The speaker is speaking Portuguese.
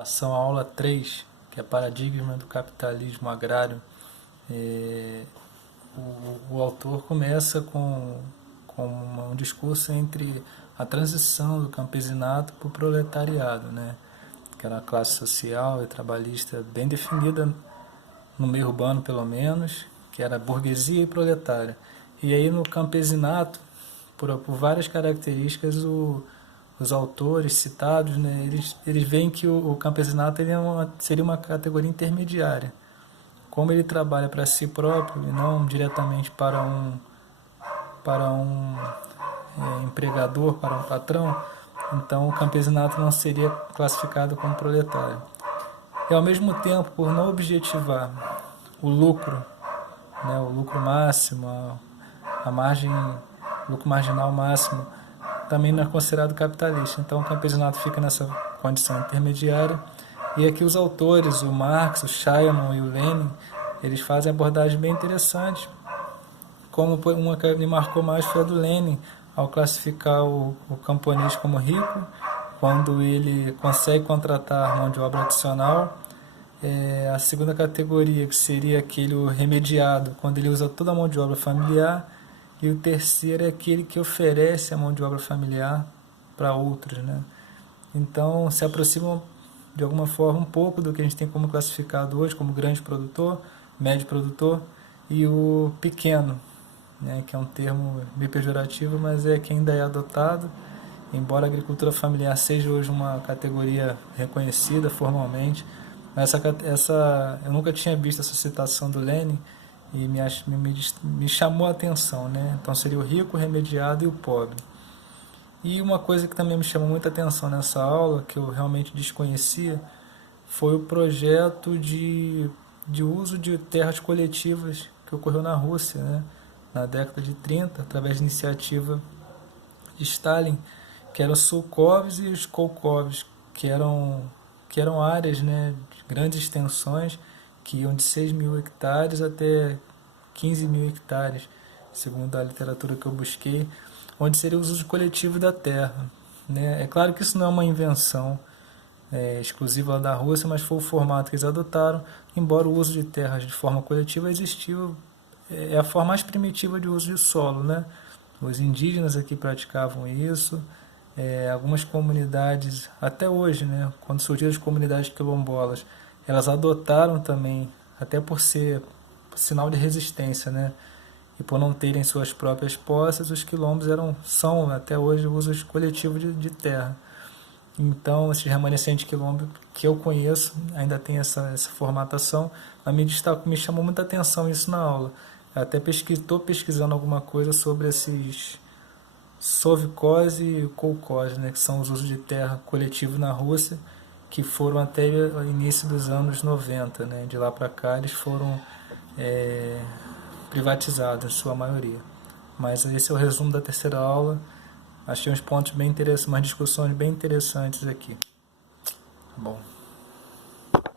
Relação à aula 3, que é Paradigma do Capitalismo Agrário, é, o autor começa com um discurso entre a transição do campesinato para o proletariado, né? Que era uma classe social e trabalhista bem definida no meio urbano, pelo menos, que era burguesia e proletária. E aí no campesinato, por várias características, os autores citados, né, eles veem que o campesinato ele seria uma categoria intermediária. Como ele trabalha para si próprio e não diretamente para um empregador, para um patrão, então o campesinato não seria classificado como proletário. E ao mesmo tempo, por não objetivar o lucro, né, o lucro máximo, a margem, o lucro marginal máximo, também não é considerado capitalista. Então o campesinato fica nessa condição intermediária. E aqui os autores, o Marx, o Scheinman e o Lenin, eles fazem abordagens bem interessantes. Como uma que me marcou mais foi a do Lenin, ao classificar o camponês como rico, quando ele consegue contratar mão de obra adicional. A segunda categoria, que seria aquele remediado, quando ele usa toda a mão de obra familiar. E o terceiro é aquele que oferece a mão de obra familiar para outros, né? Então se aproximam de alguma forma um pouco do que a gente tem como classificado hoje como grande produtor, médio produtor e o pequeno, né? Que é um termo meio pejorativo, mas é que ainda é adotado, embora a agricultura familiar seja hoje uma categoria reconhecida formalmente. Mas eu nunca tinha visto essa citação do Lenin e me chamou a atenção, né? Então seria o rico, o remediado e o pobre. E uma coisa que também me chamou muita atenção nessa aula, que eu realmente desconhecia, foi o projeto de uso de terras coletivas que ocorreu na Rússia, né? Na década de 30, através da iniciativa de Stalin, que eram os Sukovs e os Kolkovs, que eram áreas, né, de grandes extensões, que iam de 6 mil hectares até 15 mil hectares, segundo a literatura que eu busquei, onde seria o uso coletivo da terra, né? É claro que isso não é uma invenção exclusiva da Rússia, mas foi o formato que eles adotaram, embora o uso de terras de forma coletiva existiu, é a forma mais primitiva de uso de solo, né? Os indígenas aqui praticavam isso, algumas comunidades, até hoje, né, quando surgiram as comunidades quilombolas, elas adotaram também, até por ser sinal de resistência, né, e por não terem suas próprias posses, os quilombos são até hoje usos coletivos de terra. Então, esses remanescentes quilombos que eu conheço ainda tem essa formatação, mas me chamou muita atenção isso na aula. Eu até estou pesquisando alguma coisa sobre esses Sovkhoz e Kolkhoz, né, que são os usos de terra coletivo na Rússia, que foram até o início dos anos 90. Né, de lá para cá eles foram privatizados, em sua maioria. Mas esse é o resumo da terceira aula. Achei uns pontos bem interessantes, umas discussões bem interessantes aqui. Bom.